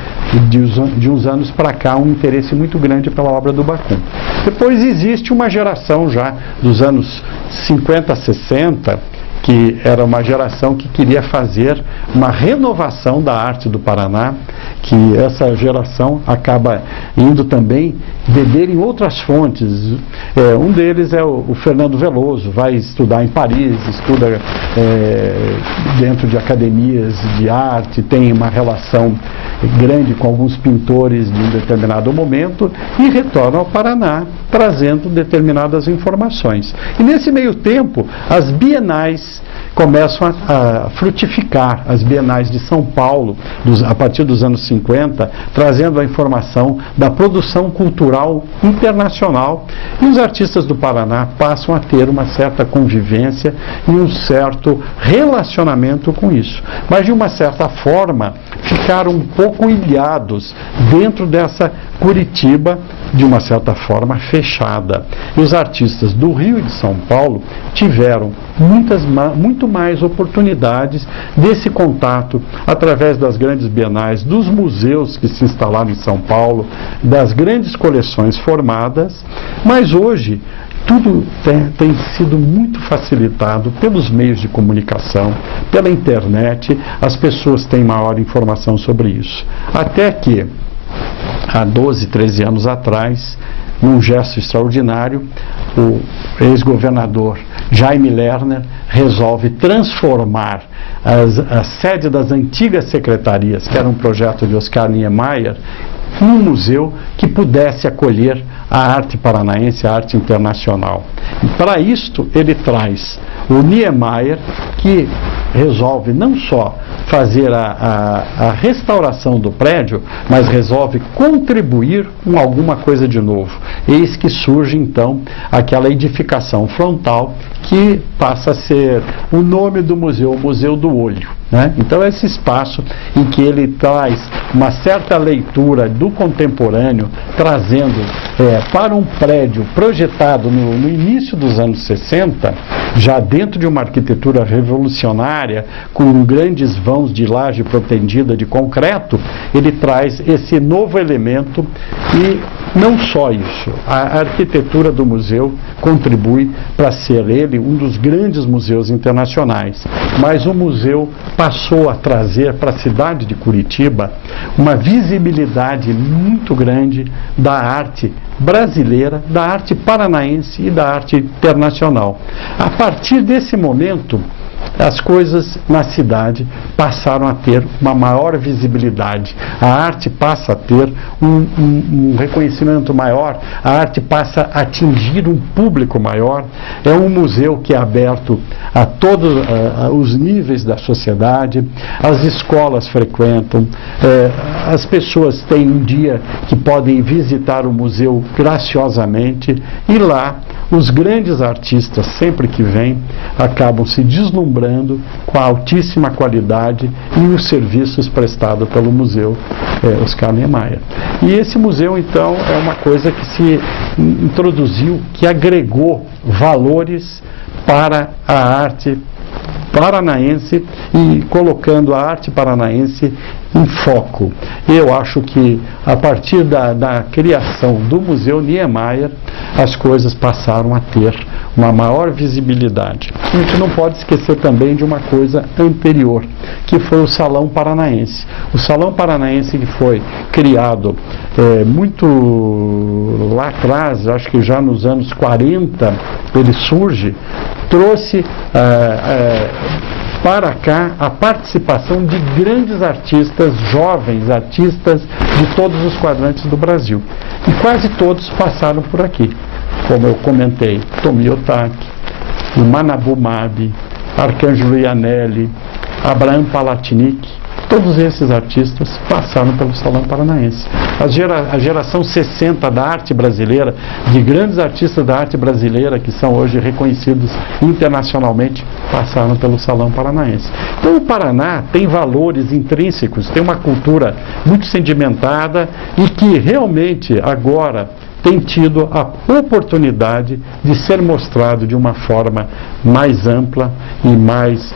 de uns anos para cá, um interesse muito grande pela obra do Bacum. Depois existe uma geração já dos anos 50, 60, que era uma geração que queria fazer uma renovação da arte do Paraná, que essa geração acaba indo também beber em outras fontes. Um deles é o Fernando Veloso, vai estudar em Paris, estuda dentro de academias de arte, tem uma relação grande com alguns pintores de um determinado momento e retorna ao Paraná trazendo determinadas informações. E nesse meio tempo, as bienais começam a frutificar, as bienais de São Paulo, a partir dos anos 50, trazendo a informação da produção cultural internacional, e os artistas do Paraná passam a ter uma certa convivência e um certo relacionamento com isso. Mas, de uma certa forma, ficaram um pouco ilhados dentro dessa Curitiba, de uma certa forma, fechada. E os artistas do Rio e de São Paulo tiveram muito mais oportunidades desse contato através das grandes bienais, dos museus que se instalaram em São Paulo, das grandes coleções formadas, mas hoje tudo tem sido muito facilitado pelos meios de comunicação, pela internet, as pessoas têm maior informação sobre isso. Até que, há 12, 13 anos atrás, num gesto extraordinário, o ex-governador Jaime Lerner resolve transformar a sede das antigas secretarias, que era um projeto de Oscar Niemeyer, num museu que pudesse acolher a arte paranaense, a arte internacional. E para isto ele traz o Niemeyer, que resolve não só fazer a restauração do prédio, mas resolve contribuir com alguma coisa de novo. Eis que surge então aquela edificação frontal que passa a ser o nome do museu, o Museu do Olho, né? Então, esse espaço em que ele traz uma certa leitura do contemporâneo, trazendo para um prédio projetado no início dos anos 60, já dentro de uma arquitetura revolucionária, com grandes vãos de laje protendida de concreto, ele traz esse novo elemento. E não só isso, a arquitetura do museu contribui para ser ele um dos grandes museus internacionais, mas o museu passou a trazer para a cidade de Curitiba uma visibilidade muito grande da arte brasileira, da arte paranaense e da arte internacional. A partir desse momento, as coisas na cidade passaram a ter uma maior visibilidade, a arte passa a ter um reconhecimento maior, a arte passa a atingir um público maior. É um museu que é aberto a todos os níveis da sociedade, as escolas frequentam, as pessoas têm um dia que podem visitar o museu graciosamente, e lá os grandes artistas, sempre que vêm, acabam se deslumbrando deslumbrando com a altíssima qualidade e os serviços prestados pelo Museu Oscar Niemeyer. E esse museu, então, é uma coisa que se introduziu, que agregou valores para a arte paranaense e colocando a arte paranaense em foco. Eu acho que a partir da criação do Museu Niemeyer, as coisas passaram a ter uma maior visibilidade. A gente não pode esquecer também de uma coisa anterior, que foi o Salão Paranaense. O Salão Paranaense, que foi criado muito lá atrás, acho que já nos anos 40, ele surge, trouxe para cá a participação de grandes artistas, jovens artistas de todos os quadrantes do Brasil. E quase todos passaram por aqui. Como eu comentei, Tomi Otaki, Manabu Mabi, Arcângelo Ianelli, Abraham Palatinic, todos esses artistas passaram pelo Salão Paranaense. A geração 60 da arte brasileira, de grandes artistas da arte brasileira, que são hoje reconhecidos internacionalmente, passaram pelo Salão Paranaense. Então o Paraná tem valores intrínsecos, tem uma cultura muito sedimentada e que realmente agora tem tido a oportunidade de ser mostrado de uma forma mais ampla e mais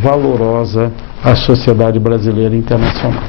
valorosa à sociedade brasileira e internacional.